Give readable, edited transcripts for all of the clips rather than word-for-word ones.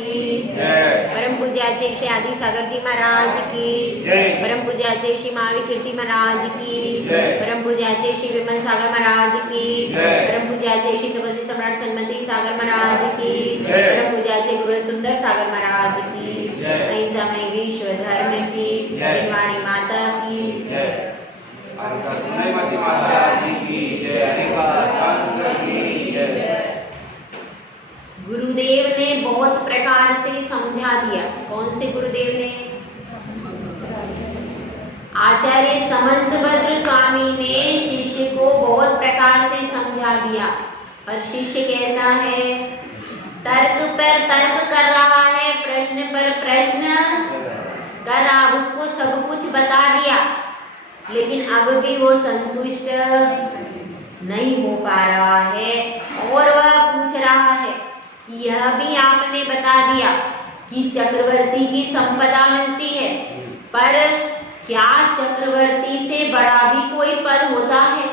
परम पूज्याचे श्री आदि सागर जी महाराज की परम पूज्याचे श्री महावीर कीर्ति महाराज की परम पूज्याचे श्री विमल सागर महाराज की परम पूज्याचे श्री तपस्वी सम्राट सन्मति सागर महाराज की परम पूज्याचे गुरु सुंदर सागर महाराज की अहिंसा में विश्व धर्म की वाणी माता की गुरुदेव ने बहुत प्रकार से समझा दिया। कौन से गुरुदेव ने? आचार्य समंतभद्र स्वामी ने शिष्य को बहुत प्रकार से समझा दिया। और शिष्य कैसा है? तर्क पर तर्क कर रहा है, प्रश्न पर प्रश्न कर रहा, उसको सब कुछ बता दिया, लेकिन अब भी वो संतुष्ट नहीं हो पा रहा है और वह पूछ रहा है कि यह भी आपने बता दिया कि चक्रवर्ती की संपदा मिलती है, पर क्या चक्रवर्ती से बड़ा भी कोई पद होता है?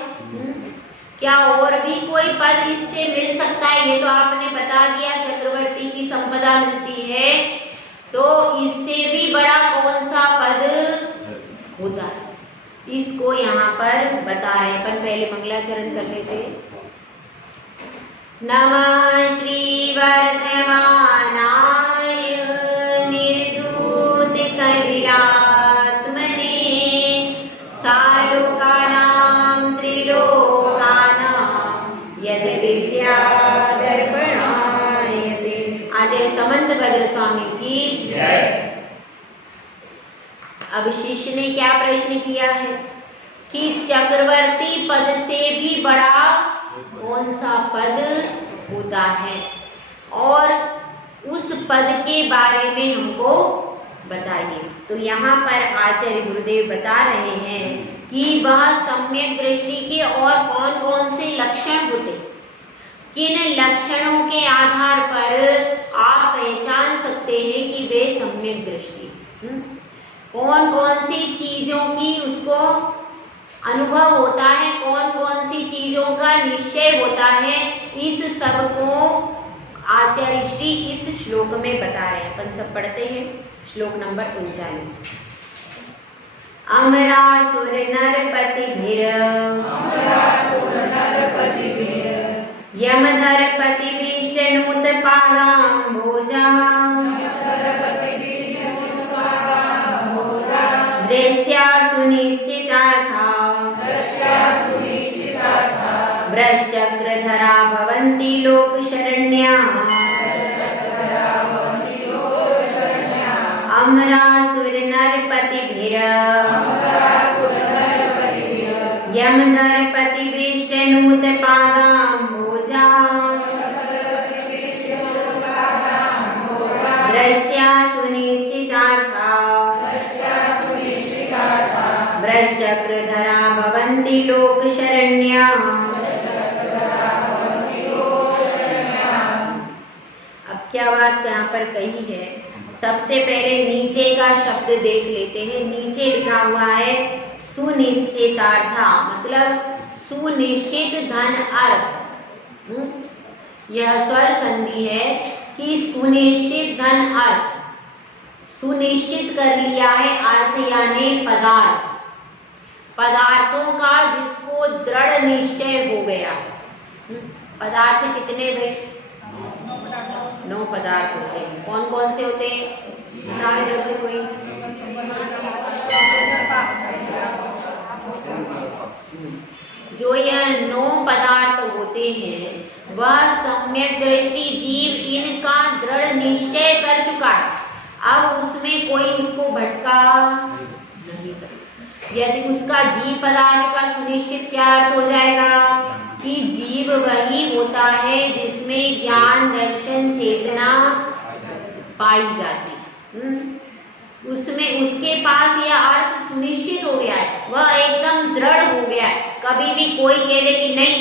क्या और भी कोई पद इससे मिल सकता है? ये तो आपने बता दिया चक्रवर्ती की संपदा मिलती है, तो इससे भी बड़ा कौन सा पद होता है? इसको यहाँ पर बता रहे हैं। पर पहले मंगलाचरण कर लेते हैं। नमः श्री वर्धमानाय निर्धूत कलिलात्मने सालोकानां त्रिलोकानां यद विद्या दर्पणायते। आचार्य समंतभद्र स्वामी की जय। अब शिष्य ने क्या प्रश्न किया है कि चक्रवर्ती पद से भी बड़ा कौन सा पद होता है, और उस पद के बारे में हमको बताइए। तो यहाँ पर आचार्य गुरुदेव बता रहे हैं कि वह सम्यक दृष्टि के और कौन कौन से लक्षण होते, किन लक्षणों के आधार पर आप पहचान सकते हैं कि वे सम्यक दृष्टि, कौन कौन सी चीजों की उसको अनुभव होता है, कौन कौन सी चीजों का निश्चय होता है, इस सब को आचार्य श्री इस श्लोक में बता रहे हैं। अपन सब पढ़ते हैं श्लोक नंबर 39। अमरासुर नरपतिभिर यमधरपतिभिष्टनूत पादाम्भोजा दृष्ट्या सुनिश्चितार्था भ्रश्चक्रधरा भवन्ति लोकशरण्याः अमरासुर नरपतिभिर यमधरपतिभिष्टनूत पादाम्भोजा दृष्ट्या सुनिश्चितार्था भ्रश्चक्रधरा भवन्ति लोकशरण्याः। अब क्या बात यहाँ पर कही है? सबसे पहले नीचे का शब्द देख लेते हैं। नीचे लिखा हुआ है सुनिश्चितार्था, मतलब सुनिश्चित धन अर्थ। यह स्वर संधि है कि सुनिश्चित धन अर्थ, सुनिश्चित कर लिया है अर्थ यानी पदार्थ, पदार्थों का जिसको दृढ़ निश्चय हो गया। पदार्थ कितने भाई? 9 पदार्थ होते हैं। कौन कौन से होते हैं? कोई जो यह 9 पदार्थ होते हैं वह सम्यक दृष्टि जीव इनका दृढ़ निश्चय कर चुका है। अब उसमें कोई उसको भटका नहीं सकता। यदि उसका जीव पदार्थ का सुनिश्चित क्या अर्थ हो जाएगा कि जीव वही होता है जिसमें ज्ञान दर्शन चेतना पाई जाती है। उसमें उसके पास यह अर्थ सुनिश्चित हो गया है, वह एकदम दृढ़ हो गया है। कभी भी कोई कह दे कि नहीं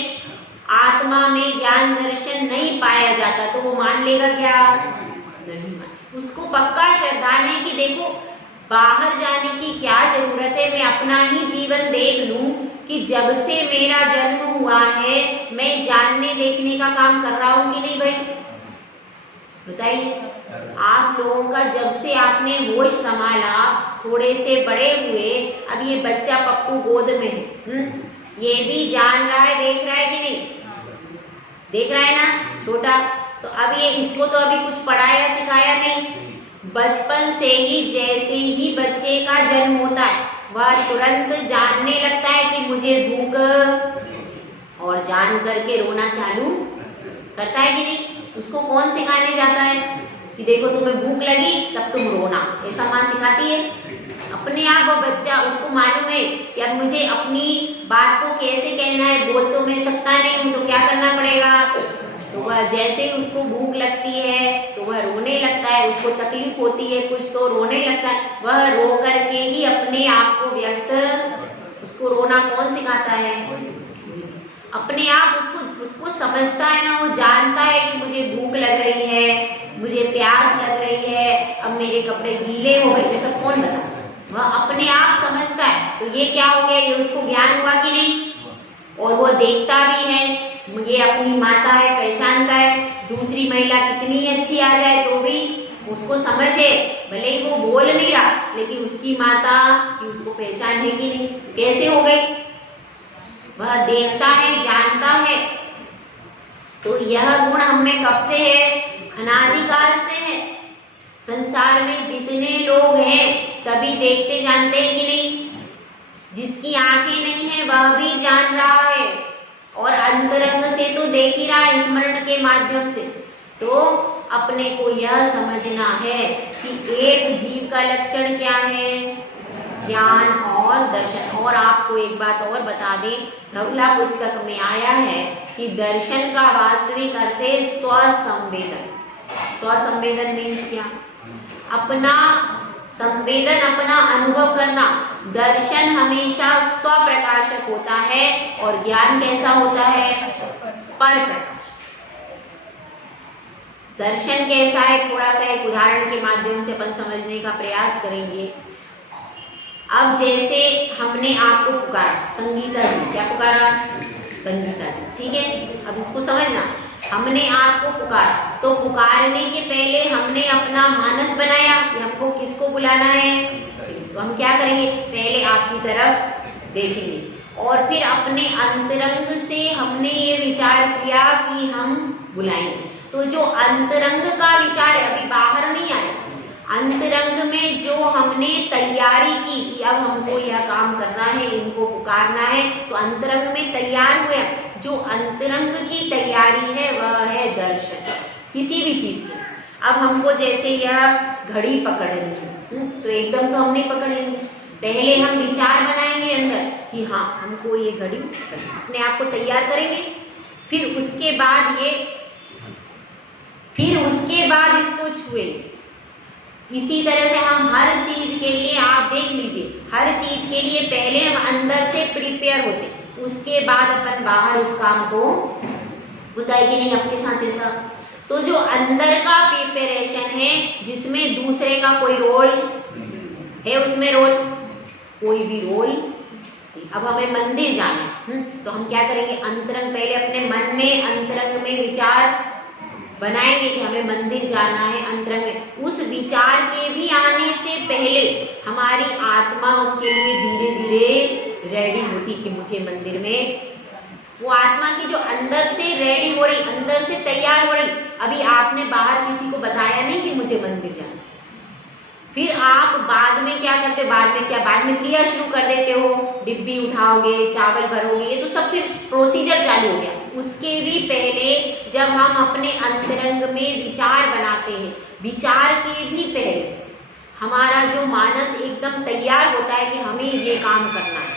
आत्मा में ज्ञान दर्शन नहीं पाया जाता, तो वो मान लेगा क्या? नहीं मान। उसको पक्का श्रद्धा है कि देखो बाहर जाने की क्या जरूरत है, मैं अपना ही जीवन देख लूं कि जब से मेरा जन्म हुआ है मैं जानने देखने का काम कर रहा हूं कि नहीं भाई? बताइए। आप लोगों का जब से आपने होश संभाला, थोड़े से बड़े हुए, अब ये बच्चा पप्पू गोद में है, ये भी जान रहा है, देख रहा है कि नहीं? देख रहा है ना छोटा। तो अब ये इसको तो अभी कुछ पढ़ाया सिखाया नहीं। बचपन से ही जैसे ही बच्चे का जन्म होता है, वह तुरंत जानने लगता है कि मुझे भूख, और जान करके रोना चालू करता है कि नहीं? उसको कौन सिखाने जाता है कि देखो तुम्हें भूख लगी तब तुम रोना, ऐसा माँ सिखाती है? अपने आप वो बच्चा, उसको मालूम है कि अब मुझे अपनी बात को कैसे कहना है, बोल तो मैं सकता नहीं हूँ, तो क्या करना पड़ेगा? तो वह जैसे ही उसको भूख लगती है तो वह रोने लगता है, उसको तकलीफ होती है कुछ तो रोने लगता है, वह रो करके ही अपने आप को व्यक्त, उसको रोना कौन सिखाता है? अपने आप उसको समझता है ना, वो जानता है कि मुझे भूख लग रही है, मुझे प्यास लग रही है, अब मेरे कपड़े गीले हो गए, ये सब कौन बता? वह अपने आप समझता है। तो ये क्या हो गया, ये उसको ज्ञान हुआ कि नहीं? और वो देखता भी है, ये अपनी माता है, पहचानता है, दूसरी महिला कितनी अच्छी आ जाए तो भी उसको समझ है, भले ही वो बोल नहीं रहा लेकिन उसकी माता की उसको पहचान है कि नहीं? कैसे हो गई? वह देखता है, जानता है। तो यह गुण हमें कब से है? अनादिकाल से है। संसार में जितने लोग हैं सभी देखते जानते हैं कि नहीं? जिसकी आंखें नहीं है वह भी जान रहा है, और अंतरंग से तो देख ही रहा है, स्मरण के माध्यम से। तो अपने को यह समझना है कि एक जीव का लक्षण क्या है? ज्ञान और दर्शन। और आपको एक बात और बता दें, धवला पुस्तक में आया है कि दर्शन का वास्तविक अर्थ है स्वसंवेदन। स्वसंवेदन मीन्स क्या? अपना संवेदन, अपना अनुभव करना। दर्शन हमेशा स्वप्रकाशक होता है और ज्ञान कैसा होता है? पर प्रकाश। दर्शन कैसा है, थोड़ा सा एक उदाहरण के माध्यम से अपन समझने का प्रयास करेंगे। अब जैसे हमने आपको पुकारा, संगीता जी, क्या पुकारा? संगीता जी, ठीक है। अब इसको समझना, हमने आपको पुकारा, तो पुकारने के पहले हमने अपना मानस बनाया कि हमको किसको बुलाना है। तो हम क्या करेंगे? पहले आपकी तरफ देखेंगे और फिर अपने अंतरंग से हमने ये विचार किया कि हम बुलाएंगे। तो जो अंतरंग का विचार है, अभी बाहर नहीं आया, अंतरंग में जो हमने तैयारी की कि अब हमको यह काम करना है, इनको पुकारना है, तो अंतरंग में तैयार हुए। जो अंतरंग की तैयारी है वह है दर्शन, किसी भी चीज की। अब हमको जैसे यह घड़ी पकड़नी है, तो एकदम तो हम नहीं पकड़ लेंगे, पहले हम विचार बनाएंगे अंदर कि हाँ हमको ये घड़ी पकड़नी, अपने आप को तैयार करेंगे। फिर उसके बाद इसको छुएंगे। इसी तरह से हम हर चीज के लिए, आप देख लीजिए, हर चीज के लिए पहले हम अंदर से प्रिपेयर होते, उसके बाद अपन बाहर उस काम को बताए कि नहीं आपके साथ ऐसा। तो जो अंदर का प्रिपरेशन है, जिसमें दूसरे का कोई रोल है, उसमें रोल कोई भी रोल। अब हमें मंदिर जाना है, तो हम क्या करेंगे? अंतरंग, पहले अपने मन में अंतरंग में विचार बनाएंगे कि हमें मंदिर जाना है। अंतरंग में उस विचार के भी आने से पहले हमारी आत्मा उसके लिए धीरे धीरे रेडी होती कि मुझे मंदिर में, वो आत्मा की जो अंदर से रेडी हो रही, अंदर से तैयार हो रही। अभी आपने बाहर किसी को बताया नहीं कि मुझे मंदिर जाना, फिर आप बाद में क्या करते? बाद में क्रिया शुरू कर देते हो, डिब्बी उठाओगे, चावल भरोगे, ये तो सब फिर प्रोसीजर चालू हो गया। उसके भी पहले जब हम अपने अंतरंग में विचार बनाते हैं, विचार के भी पहले हमारा जो मानस एकदम तैयार होता है कि हमें ये काम करना है,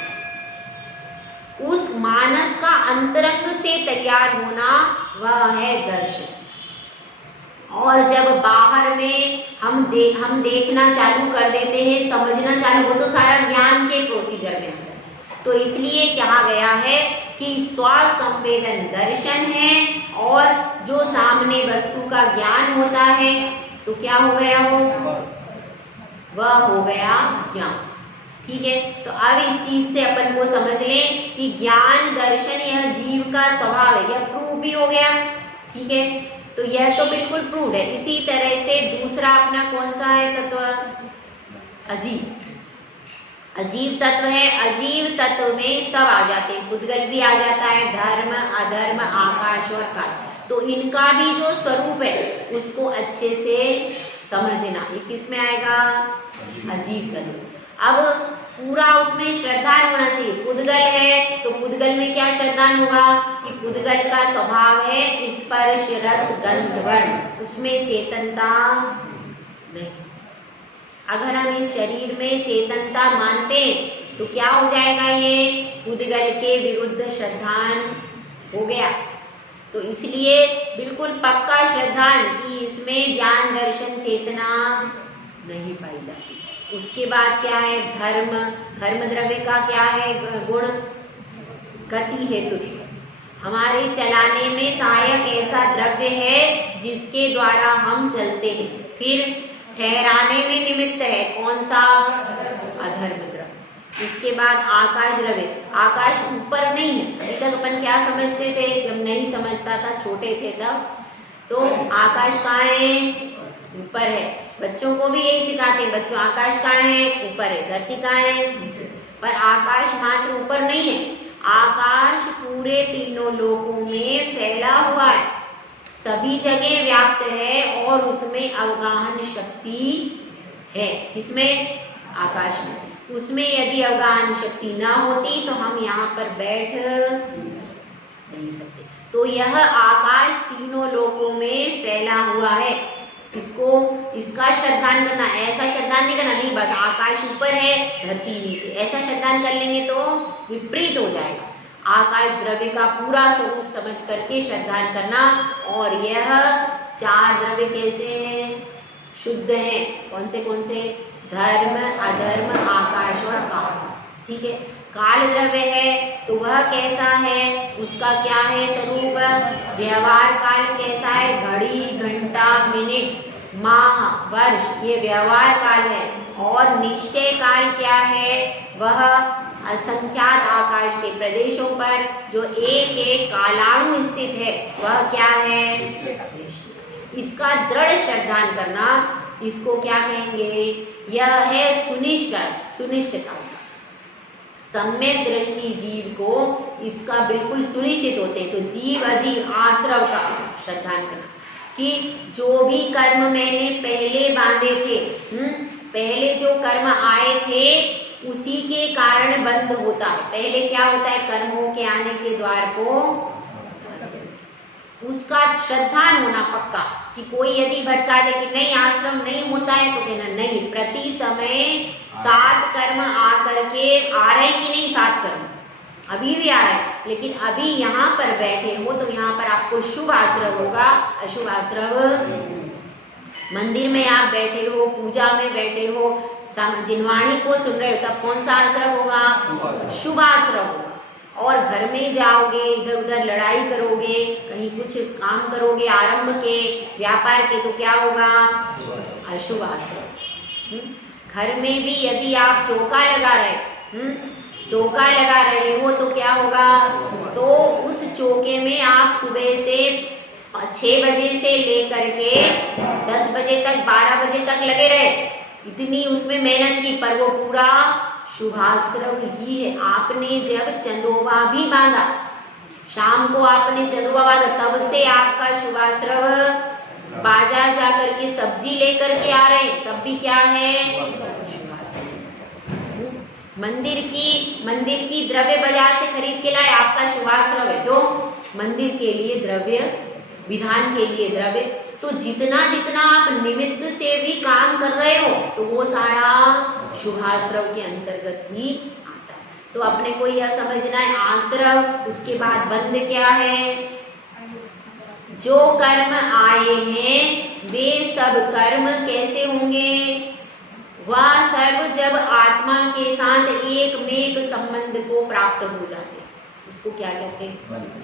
उस मानस का अंतरंग से तैयार होना वह है दर्शन। और जब बाहर में हम देखना चालू कर देते हैं, समझना चालू, वो तो सारा ज्ञान के प्रोसीजर में आता है। तो इसलिए कहा गया है कि स्वसंवेदन दर्शन है, और जो सामने वस्तु का ज्ञान होता है तो क्या हो गया? वह हो गया ज्ञान। ठीक है, तो अब इस चीज से अपन को समझ लें कि ज्ञान दर्शन यह जीव का स्वभाव है, यह प्रूव भी हो गया। ठीक है, तो यह तो बिल्कुल प्रूव है। इसी तरह से दूसरा अपना कौन सा है तत्व? अजीव। अजीव तत्व है। अजीव तत्व में सब आ जाते हैं, पुद्गल भी आ जाता है, धर्म, अधर्म, आकाश और काल। तो इनका भी जो स्वरूप है उसको अच्छे से समझना। ये किस में आएगा? अजीव तत्व। अब पूरा उसमें श्रद्धान होना चाहिए। पुद्गल है तो पुद्गल में क्या श्रद्धान होगा कि पुद्गल का स्वभाव है स्पर्श रस गंध वर्ण, उसमें चेतनता नहीं। अगर हम इस शरीर में चेतनता मानते हैं तो क्या हो जाएगा? ये पुद्गल के विरुद्ध श्रद्धान हो गया। तो इसलिए बिल्कुल पक्का श्रद्धान कि इसमें ज्ञान दर्शन चेतना नहीं पाई जाती। उसके बाद क्या है? धर्म। धर्म द्रव्य का क्या है गुण? गति हेतु, हमारे चलाने में सहायक ऐसा द्रव्य है जिसके द्वारा हम चलते हैं। फिर ठहराने में निमित्त है कौन सा? अधर्म द्रव्य। इसके बाद आकाश द्रव्य। आकाश ऊपर नहीं है। अभी तक अपन क्या समझते थे? जब नहीं समझता था, छोटे थे तब, तो आकाश कहाँ है? ऊपर है। बच्चों को भी यही सिखाते हैं, बच्चों आकाश कहाँ है? ऊपर है। धरती कहाँ है? पर आकाश मात्र ऊपर नहीं है, आकाश पूरे तीनों लोकों में फैला हुआ है, सभी जगह व्याप्त है और उसमें अवगाहन शक्ति है। इसमें आकाश में, उसमें यदि अवगाहन शक्ति ना होती तो हम यहाँ पर बैठ नहीं सकते। तो यह आकाश तीनों लोकों में फैला हुआ है। इसका श्रद्धान करना, ऐसा श्रद्धान नहीं करना नहीं बस आकाश ऊपर है धरती नीचे, ऐसा श्रद्धान कर लेंगे तो विपरीत हो जाएगा। आकाश द्रव्य का पूरा स्वरूप समझ करके श्रद्धान करना। और यह चार द्रव्य कैसे हैं? शुद्ध हैं। कौन से? धर्म, अधर्म, आकाश और काल। ठीक है। काल द्रव्य है तो वह कैसा है? उसका क्या है स्वरूप? व्यवहार काल कैसा है? घड़ी, घंटा, मिनट, माह, वर्ष, ये व्यवहार काल है। और निश्चय काल क्या है? वह असंख्यात आकाश के प्रदेशों पर जो एक एक कालाणु स्थित है वह क्या है? इसका दृढ़ श्रद्धान करना, इसको क्या कहेंगे? यह है सुनिष्ठ काल। सम्यक दृष्टि जीव को इसका बिल्कुल सुनिश्चित होते हैं। तो जीव अजीव आश्रव का श्रद्धान करना कि जो भी कर्म मैंने पहले बांधे थे, पहले जो कर्म आए थे उसी के कारण बंद होता है। पहले क्या होता है? कर्मों के आने के द्वार को उसका श्रद्धान होना पक्का कि कोई यदि भटका दे कि नहीं आश्रम नहीं होता है तो कहना नहीं, प्रति समय 7 कर्म आ करके आ रहे कि नहीं? 7 कर्म अभी भी आ रहे हैं, लेकिन अभी यहाँ पर बैठे हो तो यहाँ पर आपको शुभ आश्रव होगा, अशुभ आश्रव। मंदिर में आप बैठे हो, पूजा में बैठे हो, जिनवाणी को सुन रहे हो, तब कौन सा आश्रव होगा? शुभ आश्रव होगा। और घर में जाओगे, इधर उधर लड़ाई करोगे, कहीं कुछ काम करोगे आरंभ के, व्यापार के, तो क्या होगा? अशुभ आश्रव। घर में भी यदि आप चौका लगा रहे हो तो क्या होगा? तो उस चौके में आप सुबह से 6 बजे से लेकर के 10 बजे तक, 12 बजे तक लगे रहे, इतनी उसमें मेहनत की, पर वो पूरा शुभाश्रव ही है। आपने जब चंदोबा भी बांधा, शाम को आपने चंदोबा बांधा, तब से आपका शुभाश्रव, बाजार जाकर के सब्जी लेकर के आ रहे हैं तब भी क्या है? मंदिर की द्रव्य बाजार से खरीद के लाए, आपका शुभाश्रव है, जो मंदिर के लिए द्रव्य, विधान के लिए द्रव्य। तो जितना जितना आप निमित्त से भी काम कर रहे हो तो वो सारा शुभाश्रव के अंतर्गत ही आता है। तो अपने को यह समझना है आश्रव, उसके बाद बंध क्या है? जो कर्म आए हैं वे सब कर्म कैसे होंगे? वह सब जब आत्मा के साथ एक मेक संबंध को प्राप्त हो जाते हैं, उसको क्या कहते हैं?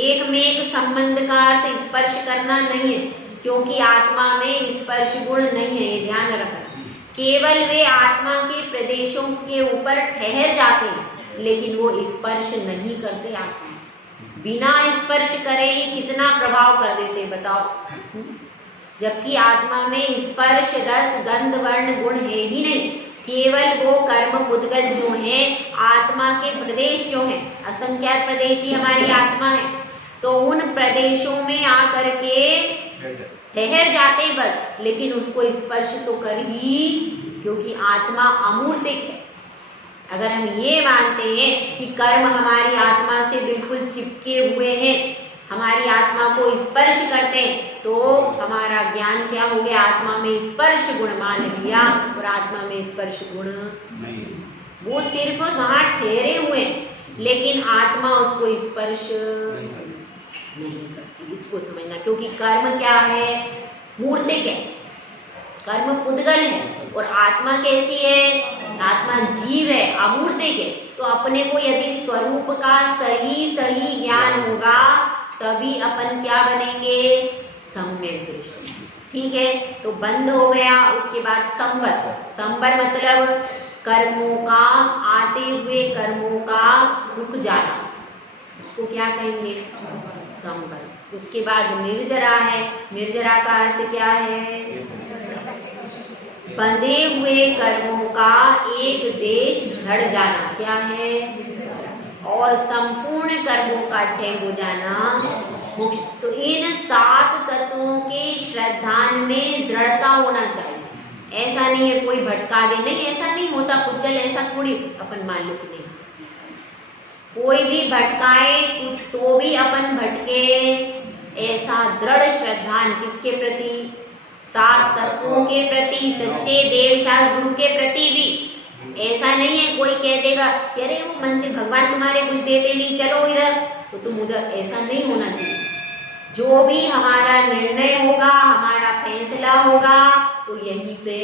एक मेक संबंध का अर्थ स्पर्श करना नहीं है, क्योंकि आत्मा में स्पर्श गुण नहीं है, ये ध्यान रखना। केवल वे आत्मा के प्रदेशों के ऊपर ठहर जाते हैं, लेकिन वो स्पर्श नहीं करते आत्मा। बिना स्पर्श करे ही कितना प्रभाव कर देते बताओ। जबकि आत्मा में स्पर्श रस गंध वर्ण गुण है ही नहीं, केवल वो कर्म पुद्गल जो हैं, आत्मा के प्रदेश जो हैं, असंख्यात प्रदेश ही हमारी आत्मा है, तो उन प्रदेशों में आकर के ठहर जाते बस, लेकिन उसको स्पर्श तो कर ही, क्योंकि आत्मा अमूर्तिक है। अगर हम ये मानते हैं कि कर्म हमारी आत्मा से बिल्कुल चिपके हुए हैं, हमारी आत्मा को स्पर्श करते हैं, तो हमारा ज्ञान क्या हो गया, आत्मा में स्पर्श गुण मान लिया, और आत्मा में स्पर्श गुण नहीं, वो सिर्फ वहां ठहरे हुए, लेकिन आत्मा उसको स्पर्श नहीं करती। इसको समझना, क्योंकि कर्म क्या है, मूर्तिक है, कर्म पुद्गल है, और आत्मा कैसी है, आत्मा जीव है, अमूर्तिक है। तो अपने को यदि स्वरूप का सही सही ज्ञान होगा, तभी अपन क्या बनेंगे, सम्यक दृष्टि। ठीक है, तो बंद हो गया। उसके बाद संवर, संवर मतलब कर्मों का, आते हुए कर्मों का रुक जाना, उसको क्या कहेंगे, संवर। उसके बाद निर्जरा है, निर्जरा का अर्थ क्या है, बंधे हुए कर्मों का एक देश झड़ जाना, क्या है, और संपूर्ण कर्मों का क्षय हो जाना, मोक्ष। तो इन 7 तत्वों के श्रद्धान में दृढ़ता होना चाहिए। ऐसा नहीं है कोई भटका दे, नहीं, ऐसा नहीं होता पुद्गल, ऐसा थोड़ी अपन मान लो कि नहीं, कोई भी भटकाए कुछ तो भी अपन भटके, ऐसा दृढ़ श्रद्धान किसके प्रति, 7 तत्वों के प्रति, सच्चे देवशास्त्र गुरु के प्रति भी। ऐसा नहीं है कोई कह देगा कि अरे वो मंदिर भगवान तुम्हारे कुछ देते नहीं, चलो इधर, तो तुम उधर, ऐसा नहीं होना चाहिए। जो भी हमारा निर्णय होगा, हमारा फैसला होगा, तो यहीं पे,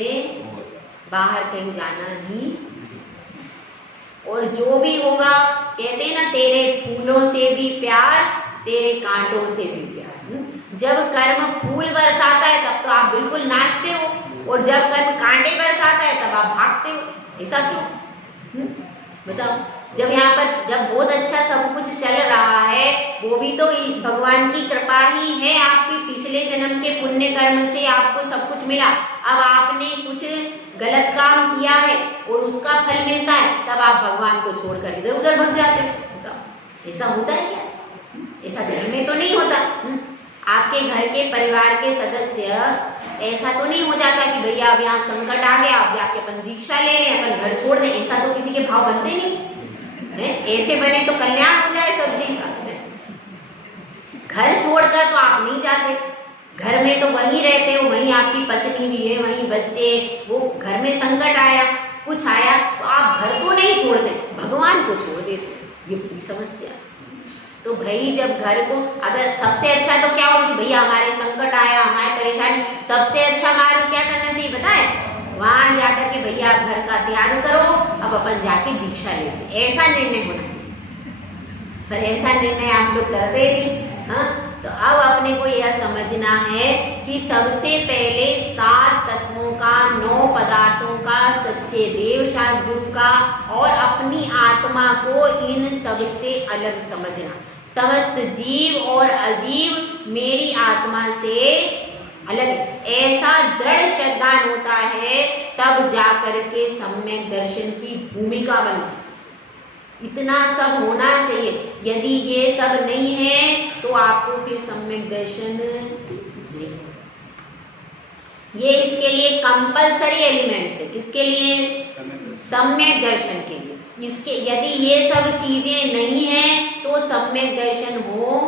बाहर कहीं जाना नहीं। और जो भी होगा, कहते हैं ना, तेरे फूलों से भी प्यार, तेरे कांटों से भी प्यार। जब कर्म फूल बरसाता है तब तो आप बिल्कुल नाचते हो, और जब कर्म कांटे बरसाता है तब आप भागते हो, ऐसा क्यों, बताओ। जब यहाँ पर, जब बहुत अच्छा सब कुछ चल रहा है, वो भी तो भगवान की कृपा ही है, आपके पिछले जन्म के पुण्य कर्म से आपको सब कुछ मिला। अब आपने कुछ गलत काम किया है और उसका फल मिलता है, तब आप भगवान को छोड़कर इधर उधर भग जाते हो, बताओ, ऐसा होता है क्या, ऐसा घर में तो नहीं होता। आपके घर के परिवार के सदस्य ऐसा तो नहीं हो जाता कि भैया अब यहाँ संकट आ गया, अब जाके अपन दीक्षा ले लें, अपन घर छोड़ दें, ऐसा तो किसी के भाव बनते नहीं है। ऐसे बने तो कल्याण हो जाए सब चीज का। घर छोड़कर तो आप नहीं जाते, घर में तो वहीं रहते हो, वहीं आपकी पत्नी भी है, वहीं बच्चे, वो घर में संकट आया, कुछ आया, तो आप घर को नहीं छोड़ते, भगवान को छोड़ देते। ये बड़ी समस्या। तो भाई जब घर को, अगर सबसे अच्छा तो क्या होगी, भैया हमारे संकट आया, हमारे परेशानी, सबसे अच्छा मार्ग क्या करना चाहिए बताए, वहां जाकर के भैया आप घर का त्याग करो, अब अपन जाके दीक्षा लेते, ऐसा निर्णय होना चाहिए। पर ऐसा निर्णय आप लोग करते नहीं। हाँ, तो अब अपने को यह समझना है कि सबसे पहले 7 तत्वों का, 9 पदार्थों का, सच्चे देव शास्त्र गुरु का, और अपनी आत्मा को इन सबसे अलग समझना। समस्त जीव और अजीव मेरी आत्मा से अलग, ऐसा दृढ़ श्रद्धान होता है, तब जाकर के सम्यक दर्शन की भूमिका बनती। इतना सब होना चाहिए। यदि ये सब नहीं है तो आपको फिर सम्यक दर्शन नहीं हो सकता। ये इसके लिए कंपलसरी एलिमेंट्स है। किसके लिए? सम्यक दर्शन के लिए। इसके यदि ये सब चीजें नहीं हैं तो सम्यक दर्शन हो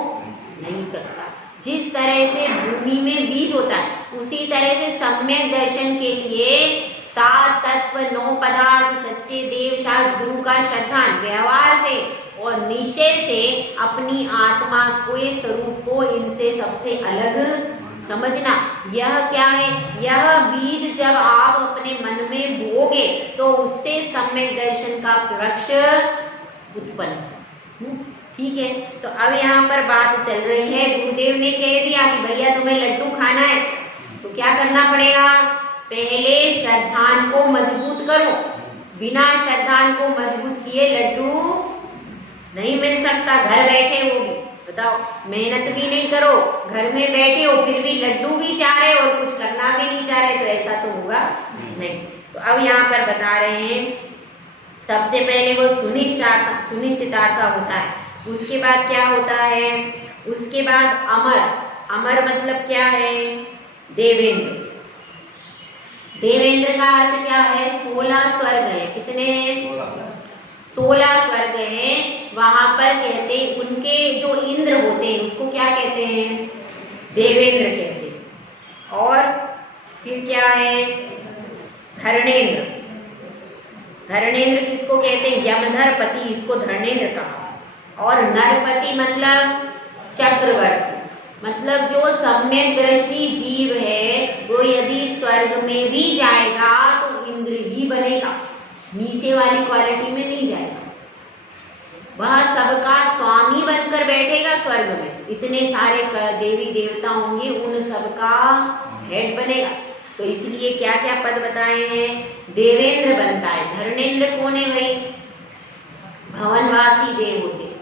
नहीं सकता। जिस तरह से भूमि में बीज होता है उसी तरह से सम्यक दर्शन के लिए 7 तत्व, 9 पदार्थ, सच्चे देव शास्त्र गुरु का श्रद्धान व्यवहार से और निश्चय से अपनी आत्मा के स्वरूप को इनसे सबसे अलग समझना। यह क्या है? यह बीज जब आप अपने मन में बोगे तो उससे सम्यक दर्शन का वृक्ष उत्पन्न। ठीक है, तो अब यहाँ पर बात चल रही है। गुरुदेव ने कह दिया कि भैया तुम्हें लड्डू खाना है तो क्या करना पड़ेगा? पहले श्रद्धान को मजबूत करो। बिना श्रद्धान को मजबूत किए लड्डू नहीं मिल सकता, घर बैठे वो भी। बताओ, मेहनत भी नहीं करो, घर में बैठे हो, फिर भी लड्डू भी चाह रहे और कुछ करना भी नहीं चाह रहे, तो ऐसा तो होगा नहीं। तो अब यहाँ पर बता रहे हैं, सबसे पहले वो सुनिश्चितार्था होता है, उसके बाद क्या होता है, उसके बाद अमर। अमर मतलब क्या है? देवेंद्र। देवेंद्र का अर्थ क्या है? 16 स्वर्ग है। कितने हैं? 16 स्वर्ग हैं। वहां पर कहते हैं, उनके जो इंद्र होते हैं उसको क्या कहते हैं? देवेंद्र कहते हैं। और फिर क्या है? धरणेन्द्र। धरणेन्द्र किसको कहते हैं? यमधरपति, इसको धरणेन्द्र कहा। और नरपति मतलब चक्रवर्ती, मतलब जो सम्यक दृष्टि जीव है वो यदि स्वर्ग में भी जाएगा तो इंद्र ही बनेगा, नीचे वाली क्वालिटी में नहीं जाएगा। वह सबका स्वामी बनकर बैठेगा स्वर्ग में। इतने सारे देवी देवता होंगे, उन सबका हेड बनेगा। तो इसलिए क्या क्या पद बताए हैं? देवेंद्र बनता है। धरणेन्द्र कौन है भाई? भवनवासी देव होते हैं।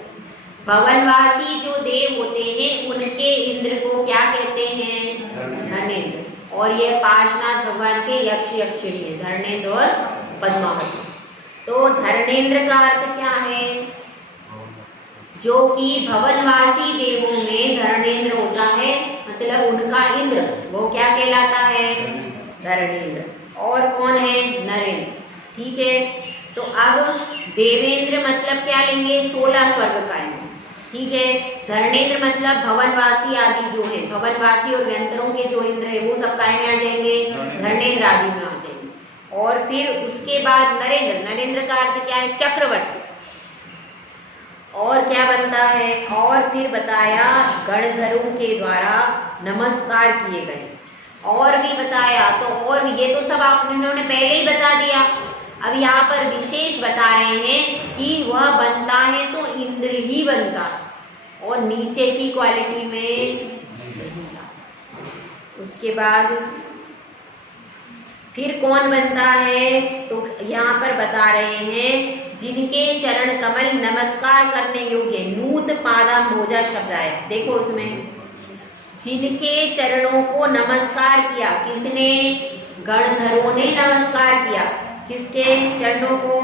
भवनवासी जो देव होते हैं उनके इंद्र को क्या कहते हैं? धरणेन्द्र। और ये पार्श्वनाथ भगवान के यक्ष यक्षिणी है, धरणेन्द्र और पद्मावती। तो धरणेन्द्र का अर्थ क्या है? जो कि भवनवासी देवों में धरणेन्द्र होता है, मतलब उनका इंद्र, वो क्या कहलाता है? धरणेन्द्र। और कौन है? नरेंद्र। ठीक है, तो अब देवेंद्र मतलब क्या लेंगे? 16 स्वर्ग का है। ठीक है, धरणेन्द्र मतलब भवनवासी आदि जो है, भवनवासी और यंत्रों के जो इंद्र है वो सब काय में आ जाएंगे? धरणेन्द्र आदि में आ जाएंगे। और फिर उसके बाद नरेंद्र। नरेंद्र का अर्थ क्या है? चक्रवर्ती। और क्या बनता है? और फिर बताया गणधरों के द्वारा नमस्कार किए गए। और भी बताया, तो और भी, ये तो सब आप इन्होंने पहले ही बता दिया। अब यहाँ पर विशेष बता रहे हैं कि वह बनता है तो इंद्र ही बनता है और नीचे की क्वालिटी में नहीं जाता। उसके बाद फिर कौन बनता है? तो यहाँ पर बता रहे हैं, जिनके चरण कमल नमस्कार करने योग्य। नूत पादाम्भोजा शब्द आया, देखो उसमें, जिनके चरणों को नमस्कार किया। किसने? गणधरों ने नमस्कार किया। किसके चरणों को?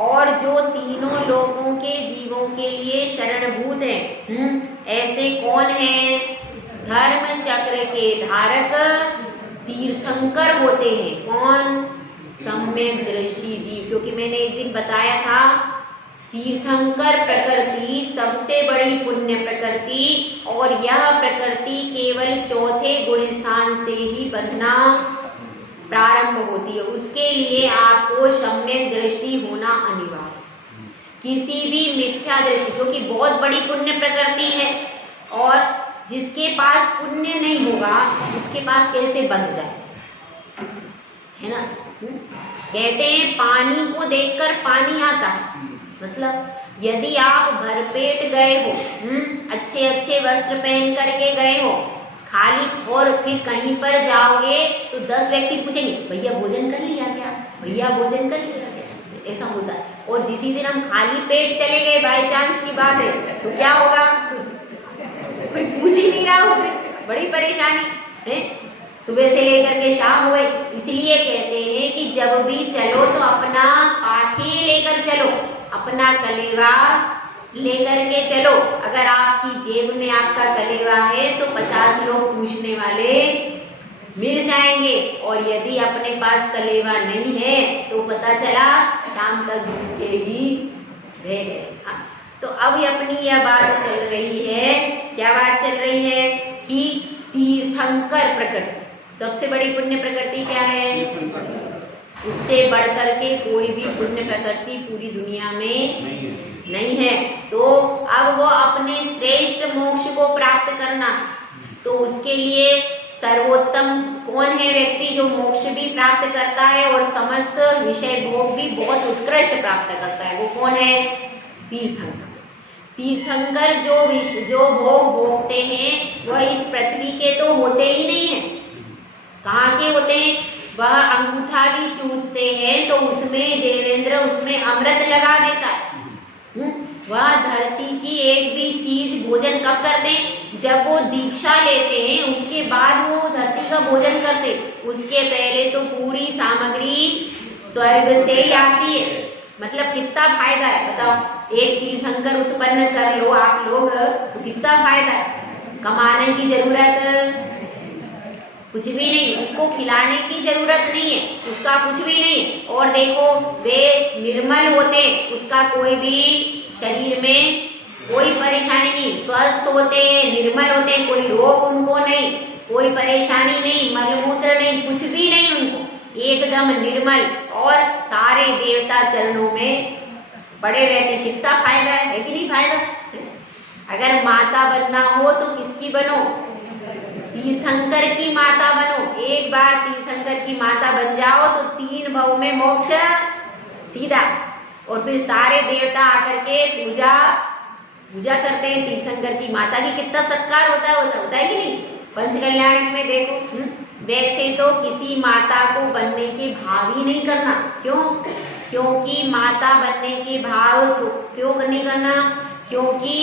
और जो तीनों लोगों के जीवों के लिए शरणभूत हैं। ऐसे कौन हैं? धर्म चक्र के धारक तीर्थंकर होते हैं। कौन? सम्यक दृष्टि जीव। क्योंकि मैंने एक दिन बताया था, तीर्थंकर प्रकृति सबसे बड़ी पुण्य प्रकृति, और यह प्रकृति केवल चौथे गुण स्थान से ही बंधना प्रारंभ होती है। उसके लिए आपको सम्यक दृष्टि होना अनिवार्य। किसी भी मिथ्या दृष्टि, क्योंकि बहुत बड़ी पुण्य प्रकृति है, और जिसके पास पुण्य नहीं होगा उसके पास कैसे बंध जाए, है ना? कहते हैं पानी को देखकर पानी आता है। मतलब यदि आप भरपेट गए हो, अच्छे अच्छे वस्त्र पहन करके गए हो खाली, और फिर कहीं पर जाओगे तो 10 व्यक्ति पूछेंगे, भैया भोजन कर लिया क्या? भैया भोजन कर लिया क्या? ऐसा होता है। और जिसी दिन हम खाली पेट चले गए, बाय चांस की बात है, तो क्या होगा? कोई पूछ ही नहीं रहा उस दिन, बड़ी परेशानी है। सुबह से लेकर के शाम हो गई। इसलिए कहते हैं कि जब भी चलो तो अपना पाठी लेकर चलो, अपना कलेवा लेकर के चलो। अगर आपकी जेब में आपका कलेवा है तो 50 लोग पूछने वाले मिल जाएंगे, और यदि अपने पास कलेवा नहीं है तो पता चला शाम तक भूखे ही रह गए। तो अब अपनी यह बात चल रही है, क्या बात चल रही है? कि तीर्थंकर प्रकृति सबसे बड़ी पुण्य प्रकृति क्या है? उससे बढ़कर के कोई भी पुण्य प्रकृति पूरी दुनिया में नहीं है। तो अब वो अपने श्रेष्ठ मोक्ष को प्राप्त करना, तो उसके लिए सर्वोत्तम कौन है व्यक्ति जो मोक्ष भी प्राप्त करता है और समस्त विषय भोग भी बहुत उत्कृष्ट प्राप्त करता है? वो कौन है? तीर्थंकर। तीर्थंकर जो भोग भोगते हैं वह इस पृथ्वी के तो होते ही नहीं है। कहाँ के होते हैं? वह अंगूठा भी चूसते हैं तो उसमें देवेंद्र उसमें अमृत लगा देता है। वह धरती की एक भी चीज भोजन कब करते हैं? जब वो दीक्षा लेते हैं उसके बाद वो धरती का भोजन करते। उसके पहले तो पूरी सामग्री स्वर्ग से ही आती है। मतलब कितना फायदा है बताओ। एक तीर्थंकर उत्पन्न कर लो आप लोग तो कितना फायदा है। कमाने की जरूरत कुछ भी नहीं, उसको खिलाने की जरूरत नहीं है, उसका कुछ भी नहीं। और देखो वे निर्मल होते, उसका कोई भी शरीर में कोई परेशानी नहीं, स्वस्थ होते हैं, निर्मल होते हैं, कोई रोग उनको नहीं, कोई परेशानी नहीं, मलमूत्र नहीं, कुछ भी नहीं उनको, एकदम निर्मल। और सारे देवता चरणों में पड़े रहते। कितना फायदा है कि नहीं फायदा। अगर माता बनना हो तो किसकी बनो? तीर्थंकर की माता बनो। एक बार तीर्थंकर की माता बन जाओ तो 3 भव में मोक्ष सीधा। और फिर सारे देवता आकर के पूजा करते हैं तीर्थंकर की माता की। कितना सत्कार होता है कि नहीं। पंचकल्याणक में देखो वैसे तो किसी माता को बनने के भाव ही नहीं करना। क्यों? क्योंकि माता बनने के भाव क्यों नहीं करना? क्योंकि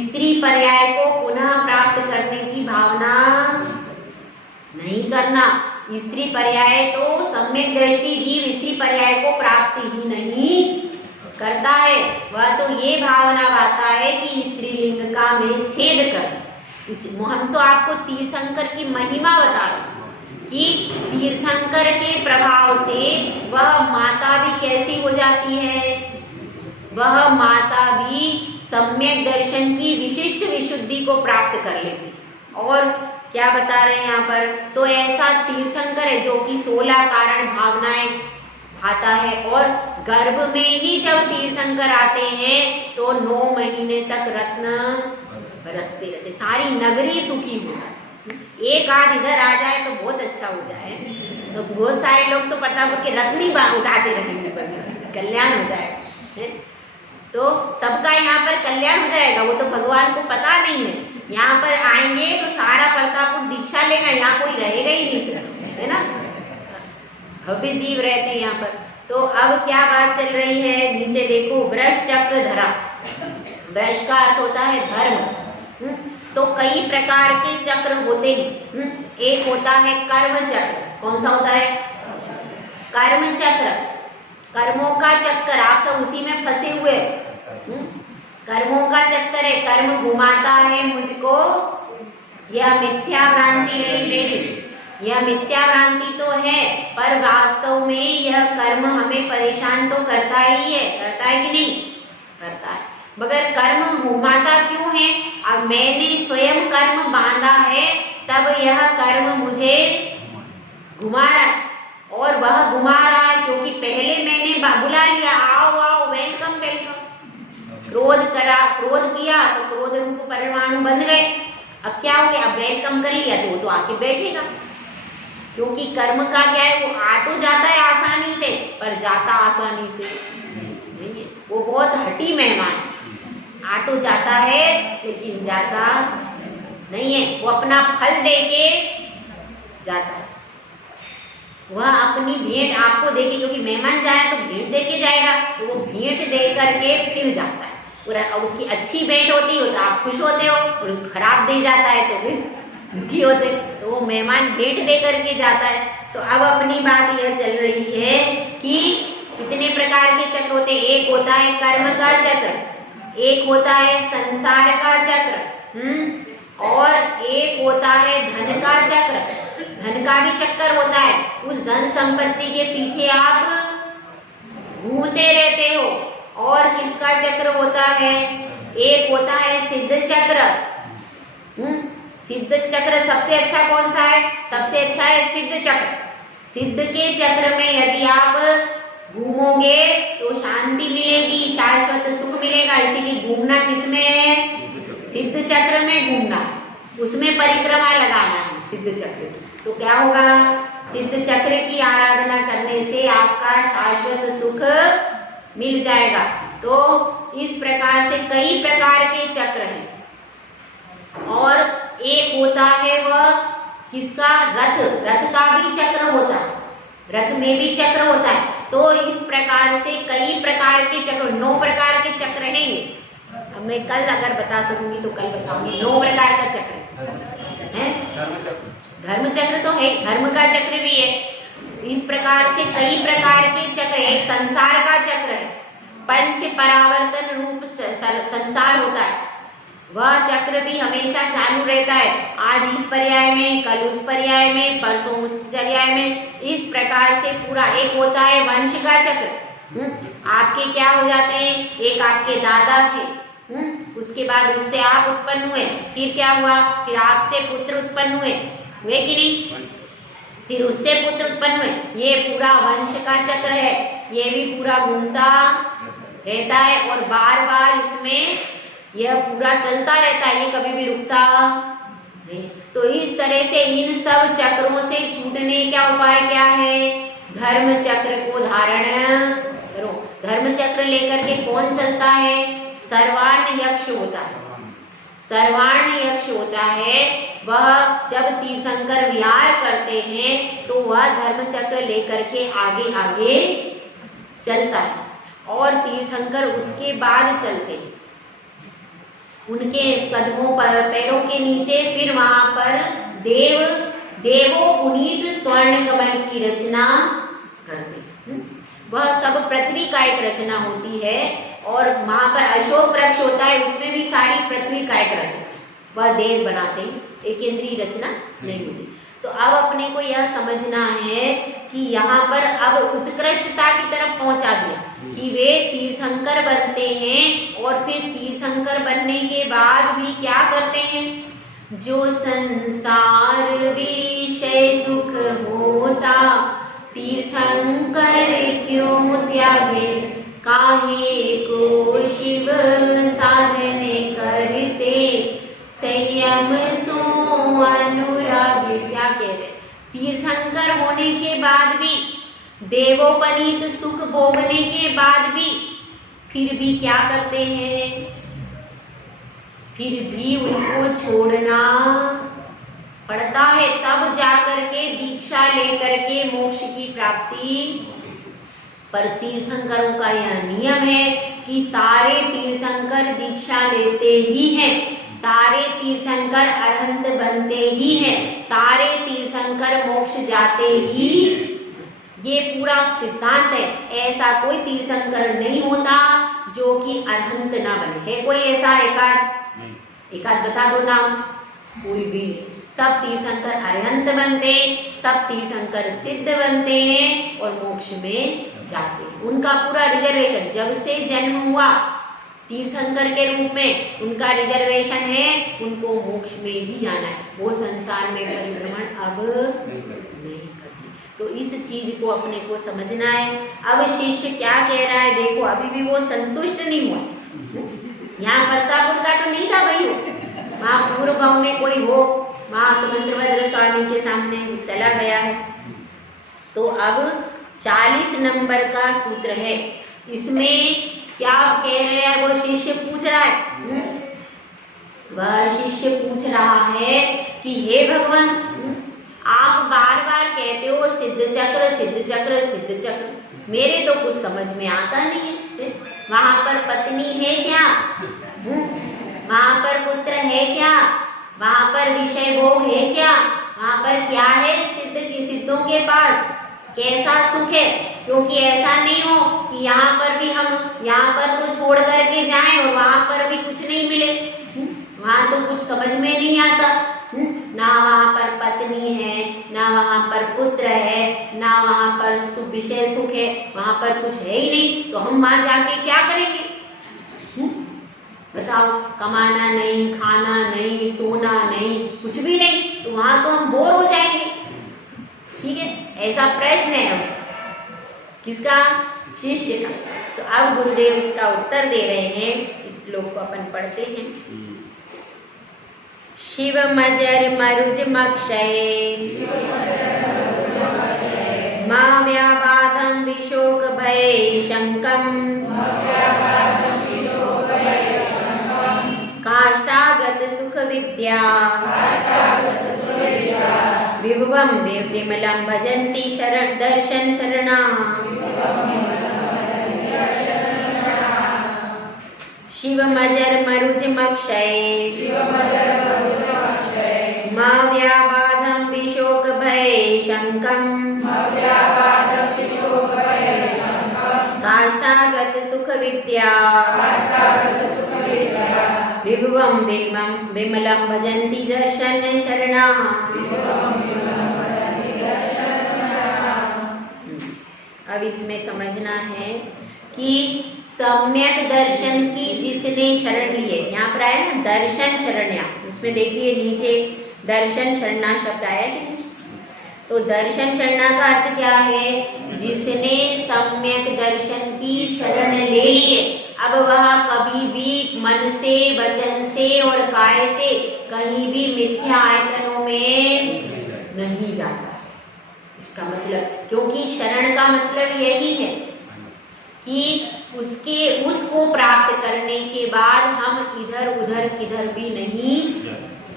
स्त्री पर्याय को पुनः प्राप्त करने की भावना नहीं करना। स्त्री पर्याय तो सम्यक दृष्टि जीव स्त्री पर्याय को प्राप्त ही नहीं करता है। वह तो ये भावना पाता है कि स्त्रीलिंग का मैं छेद कर। हम तो आपको तीर्थंकर की महिमा बता रहे कि तीर्थंकर के प्रभाव से वह माता भी कैसी हो जाती है। वह माता भी सम्यक दर्शन की विशिष्ट विशुद्धि को प्राप्त कर लेती। और क्या बता रहे हैं यहाँ पर? तो ऐसा तीर्थंकर है जो कि 16 कारण भावनाएं भाता है। और गर्भ में ही जब तीर्थंकर आते हैं तो 9 महीने तक रत्न बरसते रहते, सारी नगरी सुखी हो जाए। एक आध इधर आ जाए तो बहुत अच्छा हो जाए, तो बहुत सारे लोग तो फटाफट के रत्न ही उठाते रहेंगे, कल्याण हो जाए। तो सबका यहाँ पर कल्याण हो जाएगा। वो तो भगवान को पता नहीं है। यहाँ पर आएंगे तो सारा प्रतापपुर दीक्षा लेगा, यहाँ कोई रहेगा ही नहीं, है ना। भव्य जीव रहते हैं यहाँ पर। तो अब क्या बात चल रही है नीचे देखो। वृष चक्र धरा। वृष का अर्थ होता है धर्म। तो कई प्रकार के चक्र होते हैं। एक होता है कर्म चक्र। कौन सा होता है? कर्म चक्र, कर्मों का चक्कर। आप सब उसी में फंसे हुए। कर्मों का चक्कर है, कर्म घुमाता है मुझको। यह मिथ्या भ्रांति नहीं मेरी, यह मिथ्या भ्रांति तो है, पर वास्तव में यह कर्म हमें परेशान तो करता ही है। करता है कि नहीं? करता है। मगर कर्म घुमाता क्यों है? अब मैंने स्वयं कर्म बांधा है तब यह कर्म मुझे घुमा रहा है। और वह घुमा रहा है क्योंकि पहले मैंने बुला लिया, आओ आओ, वेलकम वेलकम। क्रोध करा, क्रोध किया तो क्रोध रूप परमाणु बन गए। अब क्या हो गया? अब वेलकम कर लिया तो वो तो आके बैठेगा। क्योंकि कर्म का क्या है, वो आ तो जाता है आसानी से, पर जाता आसानी से नहीं है। वो बहुत हठी मेहमान है। आ तो जाता है लेकिन जाता नहीं है। वो अपना फल देके जाता है। वह अपनी भेंट आपको देगी, क्योंकि मेहमान जाए तो भेंट देके जाएगा, तो वो भेंट दे करके फिर जाता है। और उसकी अच्छी भेंट होती है तो आप खुश होते हो, और उसको खराब दे जाता है तो फिर दुखी होते। तो वो मेहमान भेंट दे करके जाता है। तो अब अपनी बात यह चल रही है कि कितने प्रकार के चक्र होते हैं। एक होता है कर्म का चक्र, एक होता है संसार का चक्र, और एक होता है धन का चक्र। धन का भी चक्कर होता है। उस धन संपत्ति के पीछे आप घूमते रहते हो। और किसका चक्र होता है? एक होता है सिद्ध चक्र। सिद्ध चक्र सबसे अच्छा कौन सा है? सबसे अच्छा है सिद्ध चक्र। सिद्ध के चक्र में यदि आप घूमोगे तो शांति मिलेगी, शाश्वत सुख मिलेगा। इसीलिए घूमना किसमें है? सिद्ध चक्र में घूमना, उसमें परिक्रमा लगाना है सिद्ध चक्र। तो क्या होगा? सिद्ध चक्र की आराधना करने से आपका शाश्वत सुख मिल जाएगा। तो इस प्रकार से कई प्रकार के चक्र हैं। और एक होता है वह किसका? रथ। रथ का भी चक्र होता है, रथ में भी चक्र होता है। तो इस प्रकार से कई प्रकार के चक्र, 9 प्रकार के चक्र हैं। अब मैं कल अगर बता सकूंगी तो कल बताऊंगी। 9 प्रकार का चक्र है। धर्म चक्र तो है, धर्म का चक्र भी है। इस प्रकार से कई प्रकार के चक्र, एक संसार का चक्र है, पंच परावर्तन रूप संसार होता है, वह चक्र भी हमेशा चालू रहता है। आज इस पर्याय में, कल उस पर्याय में, परसों उस पर्याय में, इस प्रकार से पूरा। एक होता है वंश का चक्र, आपके क्या हो जाते हैं, एक आपके दादा थे, उसके बाद उससे आप उत्पन्न हुए, फिर क्या हुआ, फिर आपसे पुत्र उत्पन्न हुए कि नहीं, फिर उससे पुत्र उत्पन्न हुए। ये पूरा वंश का चक्र है, ये भी पूरा घूमता रहता है और बार बार इसमें यह पूरा चलता रहता है, ये कभी भी रुकता नहीं। तो इस तरह से इन सब चक्रों से छूटने का उपाय क्या है, धर्म चक्र को धारण करो। धर्म चक्र लेकर के कौन चलता है, सर्वाण्य यक्ष होता है। सर्वाण्य यक्ष होता है, वह जब तीर्थंकर विहार करते हैं तो वह धर्म चक्र लेकर के आगे आगे चलता है और तीर्थंकर उसके बाद चलते हैं। उनके कदमों पर, पैरों के नीचे फिर वहां पर देवो पुनीत स्वर्ण कमल की रचना करते। वह सब पृथ्वी का एक रचना होती है और वहां पर अशोक वृक्ष होता है, उसमें भी सारी पृथ्वी का एक रचना, वह देव बनाते हैं, एक केंद्रीय रचना नहीं होती। तो अब अपने को यह समझना है कि यहाँ पर अब उत्कृष्टता की तरफ पहुंचा दिया कि वे तीर्थंकर बनते हैं और फिर तीर्थंकर बनने के बाद भी क्या करते हैं, जो संसार विषय सुख होता तीर्थंकर क्यों त्यागे, काहे को शिव साधने करते संयम सो अनुराग। क्या कह रहे, तीर्थंकर होने के बाद भी, देवोपनीत सुख भोगने के बाद भी फिर भी क्या करते हैं, फिर भी उनको छोड़ना पड़ता है, तब जाकर के दीक्षा लेकर के मोक्ष की प्राप्ति। पर तीर्थंकरों का यह नियम है कि सारे तीर्थंकर दीक्षा लेते ही हैं, सारे तीर्थंकर अरहंत बनते ही हैं, सारे तीर्थंकर मोक्ष जाते ही, ये पूरा सिद्धांत है। ऐसा कोई तीर्थंकर नहीं होता जो कि अरहंत ना बने। है कोई ऐसा एकाध बता दो नाम, कोई भी नहीं। सब तीर्थंकर अरहंत बनते, सब तीर्थंकर सिद्ध बनते हैं और मोक्ष में जाते हैं। उनका पूरा रिजर्वेशन जब से जन्म हुआ तीर्थंकर के रूप में, उनका रिजर्वेशन है, उनको मोक्ष में भी जाना है, वो संसार में परिभ्रमण अब नहीं करती। तो इस चीज को अपने को समझना है। अब शिष्य क्या कह रहा है देखो, अभी भी वो संतुष्ट नहीं हुआ। यहाँ प्रतापपुर का तो नहीं था भाई, वहाँ पूर्व गांव में कोई हो, वहाँ सुमंत्रभद्र स्वामी के सामने चला गया है। तो अब 40 नंबर का सूत्र है, इसमें क्या कह रहे हैं, वो शिष्य पूछ रहा है, वह शिष्य पूछ रहा है कि हे भगवान, आप बार बार कहते हो सिद्ध चक्र सिद्ध चक्र सिद्ध चक्र, मेरे तो कुछ समझ में आता नहीं है। वहां पर पत्नी है क्या, वहां पर पुत्र है क्या, वहां पर विषय भोग है क्या, वहां पर क्या है सिद्धों के पास, कैसा सुख है। क्योंकि ऐसा नहीं हो कि यहाँ पर भी हम यहाँ पर तो छोड़ करके जाएं और वहां पर भी कुछ नहीं मिले, वहां तो कुछ समझ में नहीं आता, ना वहां पर पत्नी है, ना वहां पर पुत्र है, ना वहां पर विषय सुख है, वहां पर कुछ है ही नहीं, तो हम वहां जाके क्या करेंगे बताओ। कमाना नहीं, खाना नहीं, सोना नहीं, कुछ भी नहीं, तो वहां तो हम बोर हो जाएंगे। ठीक है, ऐसा प्रश्न है उसका, किसका, शिष्य का। तो अब गुरुदेव इसका उत्तर दे रहे हैं, इस श्लोक को अपन पढ़ते हैं। शिव मजर मरुज मक्षये मा व्याबाधं विशोक भये शंकम काष्ठागत सुख विद्या विभवं विमलं भजन्ति शरण दर्शन शरणा। शिवमजर मरुज मक्षय मव्याबाधं विशोक भय शंकम काष्ठागत सुख विद्या विभुवं विमलं भजन्ति दर्शन शरणाः। अब इसमें समझना है कि सम्यक दर्शन की जिसने शरण ली है, यहाँ पर आया ना दर्शन शरण्या, उसमें देखिए नीचे दर्शन शरणा शब्द आया कि नहीं? तो दर्शन शरणा का अर्थ क्या है? जिसने सम्यक दर्शन की शरण ले ली है, अब वह कभी भी मन से, वचन से और काय से कहीं भी मिथ्या आयतनों में नहीं जाता। इसका मतलब, क्योंकि शरण का मतलब यही है कि उसको प्राप्त करने के बाद हम इधर उधर किधर भी नहीं,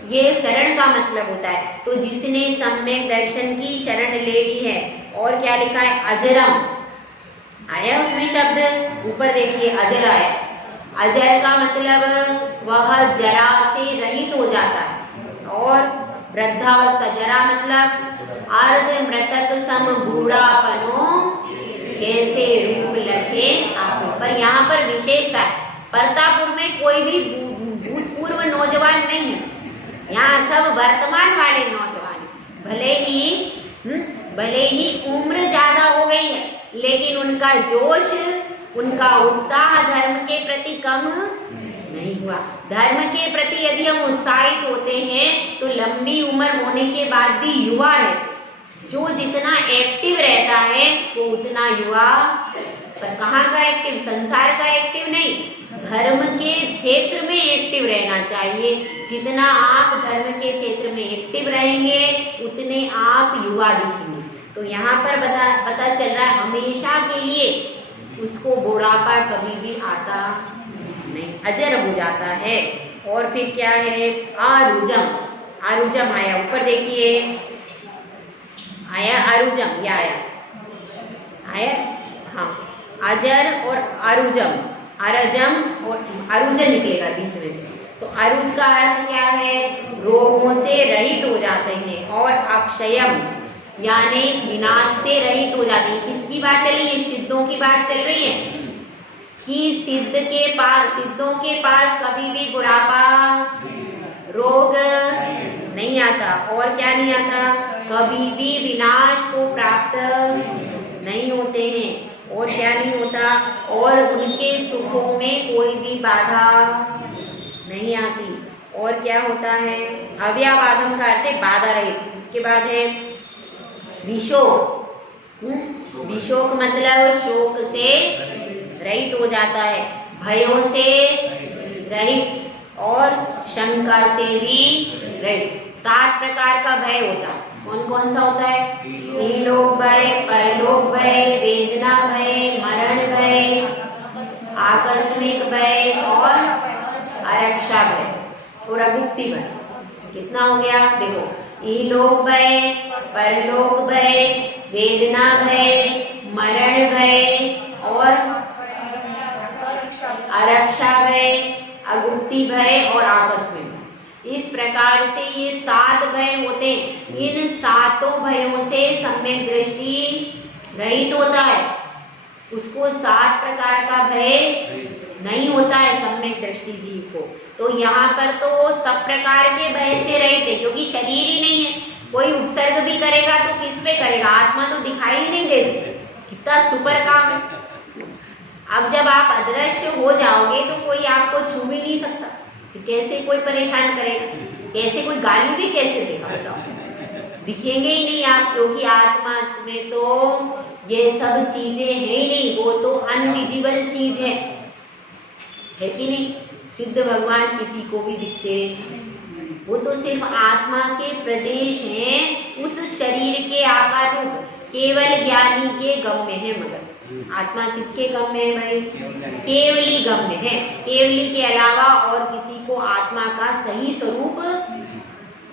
ये शरण का मतलब होता है। तो जिसने सम्यक दर्शन की शरण ले ली है, और क्या लिखा है? अजरम आया उसमें शब्द, ऊपर देखिए अजर आया। अजर का मतलब वह जरा से रहित हो जाता है, और वृद्धावस्था, जरा मतलब अर्ध मृतक सम बूढ़ापनो कैसे रूप लखे आपको। पर यहाँ पर विशेषता है, परतापुर में कोई भी भूतपूर्व नौजवान नहीं है, यहाँ सब वर्तमान वाले नौजवान हैं। भले ही उम्र ज्यादा हो गई है, लेकिन उनका जोश, उनका उत्साह धर्म के प्रति कम नहीं हुआ। धर्म के प्रति यदि हम उत्साहित होते हैं तो लंबी उम्र होने के बाद भी युवा है, जो जितना एक्टिव रहता है वो उतना युवा। पर कहाँ का एक्टिव? संसार का एक्टिव नहीं, धर्म के क्षेत्र में एक्टिव रहना चाहिए। जितना आप धर्म के क्षेत्र में एक्टिव रहेंगे उतने आप युवा दिखेंगे। तो यहाँ पर पता चल रहा है हमेशा के लिए उसको बुढ़ापा कभी भी आता नहीं, अजर हो जाता है। और फिर क्या है? आरुजम, आरुजम आया ऊपर देखिए, आया आरुजम, या आया हाँ, अजर और आरुजम, अरजम और अरुजन निकलेगा बीच में से। तो अरुज का अर्थ क्या है? रोगों से रहित हो जाते हैं, और अक्षयम यानी विनाश से रहित हो जाते हैं। किसकी बात चल रही है? सिद्धों की बात चल रही है कि सिद्धों के पास कभी भी बुढ़ापा, रोग नहीं आता, और क्या नहीं आता? कभी भी विनाश को प्राप्त नहीं होते हैं, और क्या नहीं होता? और उनके सुखों में कोई भी बाधा नहीं आती। और क्या होता है? अव्याबाधम का अर्थ है बाधा रहित। इसके बाद है विशोक। विशोक मतलब शोक से रहित हो जाता है, भयों से रहित और शंका से भी रहित। 7 प्रकार का भय होता है। कौन कौन सा होता है? इहलोक भय, परलोक भय, वेदना भय, मरण भय, आकस्मिक भय और आरक्षा भय और अगुप्ति भय। कितना हो गया? देखो, इहलोक भय, परलोक भय, वेदना भय, मरण भय और आरक्षा भय, अगुप्ति भय और आकस्मिक। इस प्रकार से ये 7 भय होते हैं। इन 7 भयों से सम्यक दृष्टि रहित होता है, उसको 7 प्रकार का भय नहीं होता है सम्यक दृष्टि जीव को। तो यहाँ पर तो सब प्रकार के भय से रहित है, क्योंकि शरीर ही नहीं है। कोई उपसर्ग भी करेगा तो किस पे करेगा? आत्मा तो दिखाई ही नहीं देती। कितना सुपर काम है। अब जब आप अदृश्य हो जाओगे तो कोई आपको छू भी नहीं सकता, कैसे कोई परेशान करेगा? कैसे कोई गाली भी कैसे देगा? बताओ, दिखेंगे ही नहीं आप, क्योंकि आत्मा में तो ये सब चीजें है ही नहीं, वो तो अनविजिबल चीज है कि नहीं? सिद्ध भगवान किसी को भी दिखते, वो तो सिर्फ आत्मा के प्रदेश हैं, उस शरीर के आकार रूप केवल ज्ञानी के गम्य है। मगर आत्मा किसके गम्य है भाई? केवली गम्य है। केवली के अलावा और किसी को आत्मा का सही स्वरूप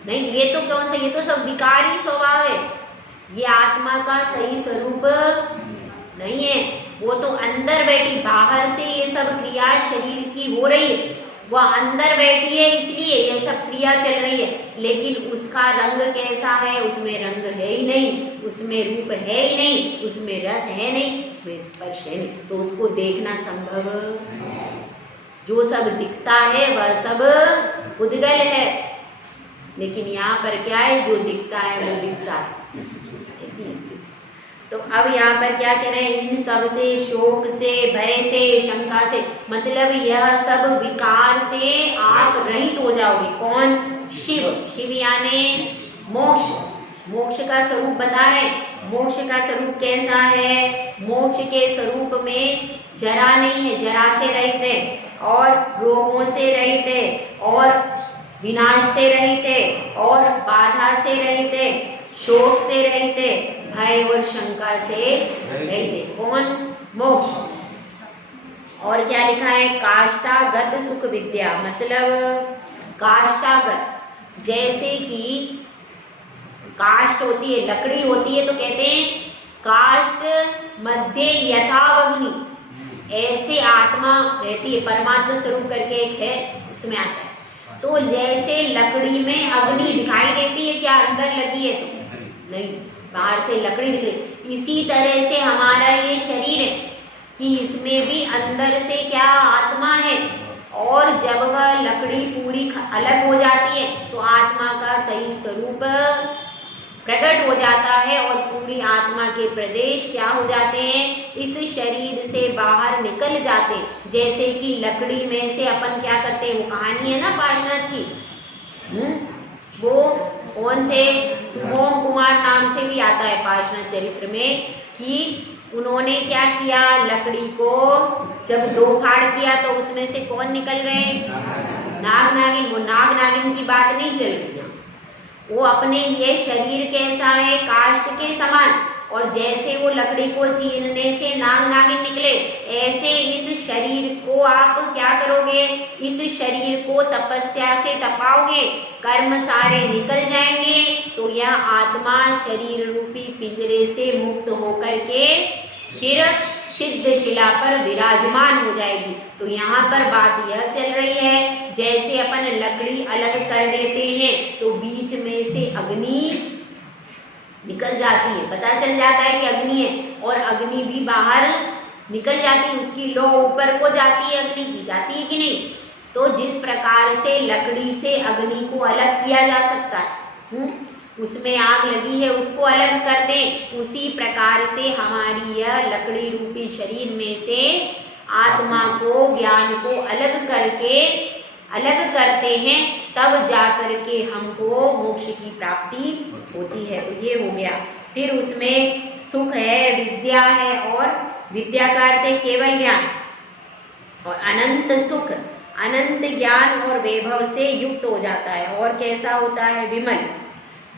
नहीं। ये तो कौन सा? ये तो सब विकारी स्वभाव है, ये आत्मा का सही स्वरूप नहीं है। वो तो अंदर बैठी, बाहर से ये सब क्रिया शरीर की हो रही है, वह अंदर बैठी है इसलिए ये सब क्रिया चल रही है, लेकिन उसका रंग कैसा है, उसमें रंग है ही नहीं, उसमें रूप है ही नहीं, उसमें रस है नहीं, उसमें स्पर्श है नहीं, तो उसको देखना संभव। जो सब दिखता है वह सब उद्गल है, लेकिन यहाँ पर क्या है, जो दिखता है वो दिखता है, ऐसी स्थिति। तो अब यहाँ पर क्या कह रहे हैं, इन सब से, शोक से, भय से, शंका से, मतलब यह सब विकार से आप रहित हो जाओगे। कौन? शिव। शिव यानी मोक्ष। मोक्ष का स्वरूप बता रहे। मोक्ष का स्वरूप कैसा है? मोक्ष के स्वरूप में जरा नहीं है, जरा से रहित है, और रोगों से रहित है, और विनाश से रहित है, और बाधा से रहित है, शोक से रहित है, भय और शंका से रहित है। कौन? मोक्ष। और क्या लिखा है? काष्ठागत सुख विद्या, मतलब काष्ठागत, जैसे कि काष्ठ होती है, लकड़ी होती है, तो कहते हैं काष्ठ मध्य यथावग्नि, ऐसे आत्मा रहती है। परमात्मा स्वरूप करके एक है, उसमें आता है। तो जैसे लकड़ी में अग्नि दिखाई देती है, क्या अंदर लगी है? तो नहीं, बाहर से लकड़ी दिख रही। इसी तरह से हमारा ये शरीर है कि इसमें भी अंदर से क्या आत्मा है, और जब वह लकड़ी पूरी अलग हो जाती है तो आत्मा का सही स्वरूप प्रकट हो जाता है, और पूरी आत्मा के प्रदेश क्या हो जाते हैं, इस शरीर से बाहर निकल जाते। जैसे कि लकड़ी में से अपन क्या करते हैं, वो कहानी है ना पार्षद की, वो कौन थे? सुमोम कुमार नाम से भी आता है पार्षद चरित्र में, कि उन्होंने क्या किया, लकड़ी को जब दो फाड़ किया तो उसमें से कौन निकल गए? नाग नागिन। वो नाग नागिन की बात नहीं चल रही है, वो अपने ये शरीर कैसा है, काष्ठ के समान, और जैसे वो लकड़ी को चीरने से नाग नागिन निकले, ऐसे इस शरीर को आप क्या करोगे, इस शरीर को तपस्या से तपाओगे, कर्म सारे निकल जाएंगे, तो यह आत्मा शरीर रूपी पिंजरे से मुक्त होकर के फिर सिद्ध शिला पर विराजमान हो जाएगी। तो यहाँ पर बात यह चल रही है, जैसे अपन लकड़ी अलग कर देते हैं तो बीच में से अग्नि निकल जाती है, पता चल जाता है कि अग्नि है, और अग्नि भी बाहर निकल जाती है, उसकी लो ऊपर को जाती है, अग्नि की जाती है कि नहीं? तो जिस प्रकार से लकड़ी से अग्नि को अलग किया जा सकता है, उसमें आग लगी है उसको अलग कर दें, उसी प्रकार से हमारी यह लकड़ी रूपी शरीर में से आत्मा को, ज्ञान को अलग करते हैं, तब जाकर के हमको मोक्ष की प्राप्ति होती है। तो ये हो गया। फिर उसमें सुख है, विद्या है, और विद्या का अर्थ है केवल ज्ञान, और अनंत सुख, अनंत ज्ञान और वैभव से युक्त हो जाता है। और कैसा होता है? विमल।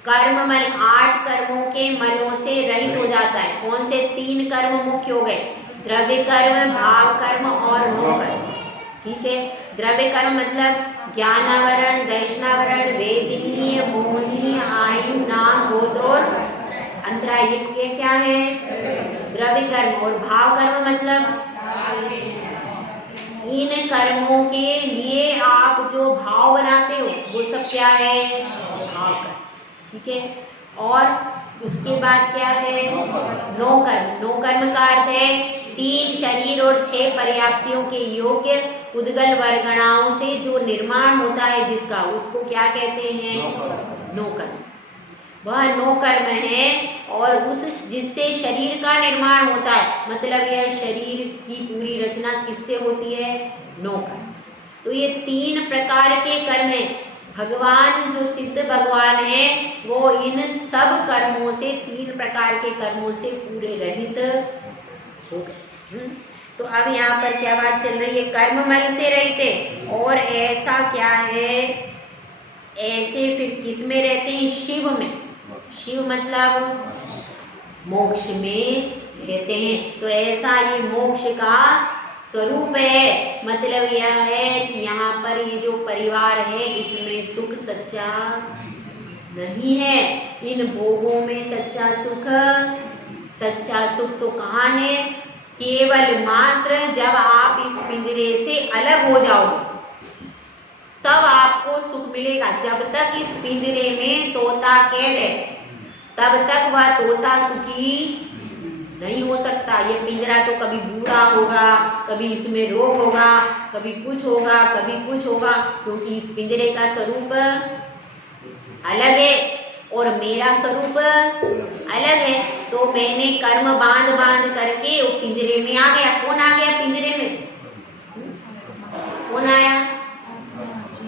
कर्ममल, 8 कर्मों के मलों से रहित हो जाता है। कौन से? 3 कर्म मुख्य हो गए, द्रव्य कर्म, भाव कर्म और नो कर्म। ठीक है, द्रव्य कर्म मतलब ज्ञानावरण, दर्शनावरण, वेदनीय, मोहनीय, आयु, नाम, बोध और अंतरा, ये क्या है? द्रव्य कर्म। और भाव कर्म मतलब इन कर्मों के लिए आप जो भाव बनाते हो वो सब क्या है? भाव कर्म। ठीक है, और उसके बाद क्या है? नो कर्म। नो कर्म का अर्थ है 3 शरीर और 6 पर्याप्तियों के योग्य उद्गल वर्गणाओं से जो निर्माण होता है जिसका, उसको क्या कहते हैं? नो कर्म। वह नो कर्म है, और उस जिससे शरीर का निर्माण होता है, मतलब यह शरीर की पूरी रचना किससे होती है? नो कर्म। तो ये 3 प्रकार के कर्म हैं। भगवान जो सिद्ध भगवान है वो इन सब कर्मों से, 3 प्रकार के कर्मों से पूरे रहित हो गए। तो अब यहाँ पर क्या बात चल रही है? कर्ममल से रहित है। और ऐसा क्या है? ऐसे फिर किस में रहते हैं? शिव में। शिव मतलब मोक्ष में रहते हैं। तो ऐसा ये मोक्ष का स्वरूप है। मतलब यह है कि यहाँ पर ये जो परिवार है इसमें सुख सच्चा नहीं है। इन भोगों में सच्चा सुख तो कहाँ है? केवल मात्र जब आप इस पिंजरे से अलग हो जाओगे तब आपको सुख मिलेगा। जब तक इस पिंजरे में तोता कैद है तब तक वह तोता सुखी नहीं हो सकता। ये पिंजरा तो कभी बूढ़ा होगा, कभी इसमें रोग होगा, कभी कुछ होगा, कभी कुछ होगा, क्योंकि इस पिंजरे का स्वरूप अलग है और मेरा स्वरूप अलग है। तो मैंने कर्म बांध बांध करके वो पिंजरे में आ गया। कौन आ गया पिंजरे में? कौन आया?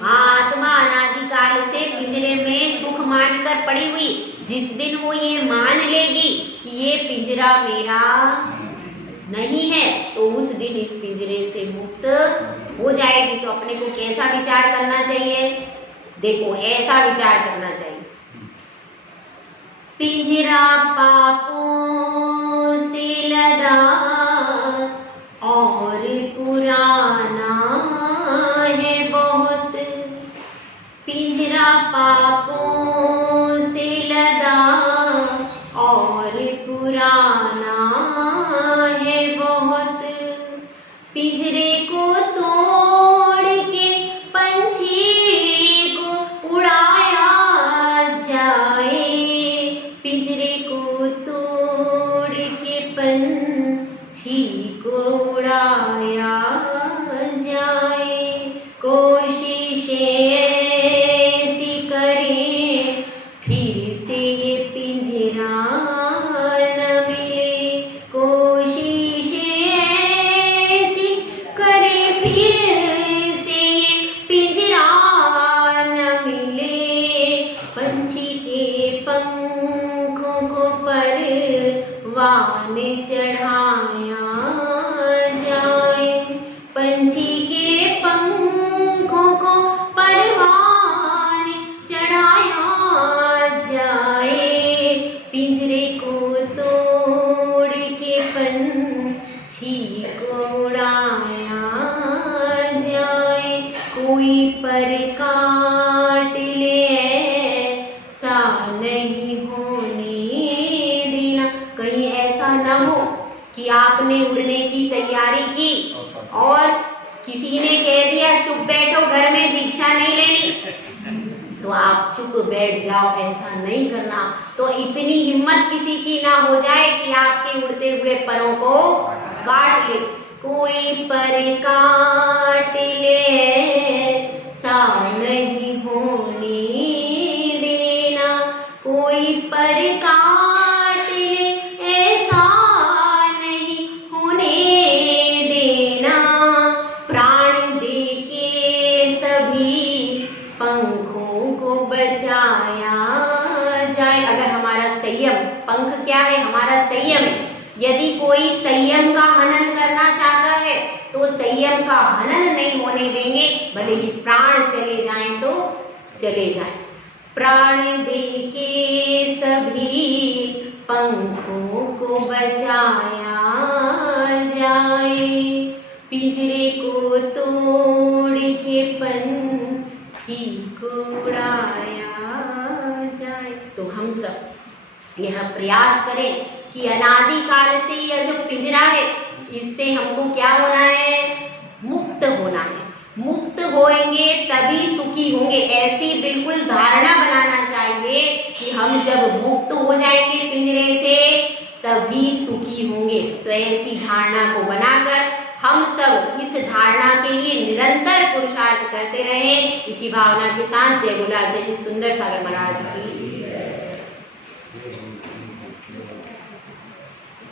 आत्मा अनादिकाल से पिंजरे में सुख मानकर पड़ी हुई। जिस दिन वो ये मान लेगी कि ये पिंजरा मेरा नहीं है तो उस दिन इस पिंजरे से मुक्त हो जाएगी। तो अपने को कैसा विचार करना चाहिए? देखो, ऐसा विचार करना चाहिए, पिंजरा पापों से लदा और पुराना है बहुत। पिंजरा पापों से लदा और पुराना है बहुत। पिंजरे को तोड़ के पंछी को उड़ाया जाए। पिंजरे को तोड़ के पंछी को उड़ाया जाए। कोशिशें ऐसी करें फिर से ये पिंजरा न मिले। कोशिशें ऐसी करें फिर से ये पिंजरा न मिले। पंछी के पंखों को परवान चढ़ाया जाए। पंछी के पंखों को परवान चढ़ाया जाए। पिंजरे को तोड़ के पंछी को उड़ाया जाए। कोई पर काट ले ऐसा नहीं होने देना। कहीं ऐसा ना हो कि आपने उड़ने की तैयारी की और किसी ने कह दिया चुप बैठो, घर में दीक्षा नहीं लेनी, तो आप चुप बैठ जाओ। ऐसा नहीं करना। तो इतनी हिम्मत किसी की ना हो जाए कि आपके उड़ते हुए परों को काट ले। कोई पर काट ले ऐसा नहीं होने देना। कोई पर काट ले ऐसा नहीं होने देना। प्राण दे के सभी पंखों को बचाया जाए। अगर हमारा संयम, पंख क्या है? हमारा संयम है। यदि कोई संयम का हनन करना चाहता है तो संयम का हनन नहीं होने देंगे, भले ही प्राण चले जाएं तो चले जाएं। प्राण दे के सभी पंखों को बचाया जाए। पिंजरे को तोड़ के पंछी को उड़ाया जाए। तो हम सब यह प्रयास करें कि अनादिकाल से यह जो पिंजरा है इससे हमको क्या होना है? मुक्त होना है। मुक्त होएंगे तभी सुखी होंगे। ऐसी बिल्कुल धारणा बनाना चाहिए कि हम जब मुक्त हो जाएंगे पिंजरे से तभी सुखी होंगे। तो ऐसी धारणा को बनाकर हम सब इस धारणा के लिए निरंतर पुरुषार्थ करते रहें। इसी भावना के साथ जय बोला जय श्री सुंदर सागर महाराज की।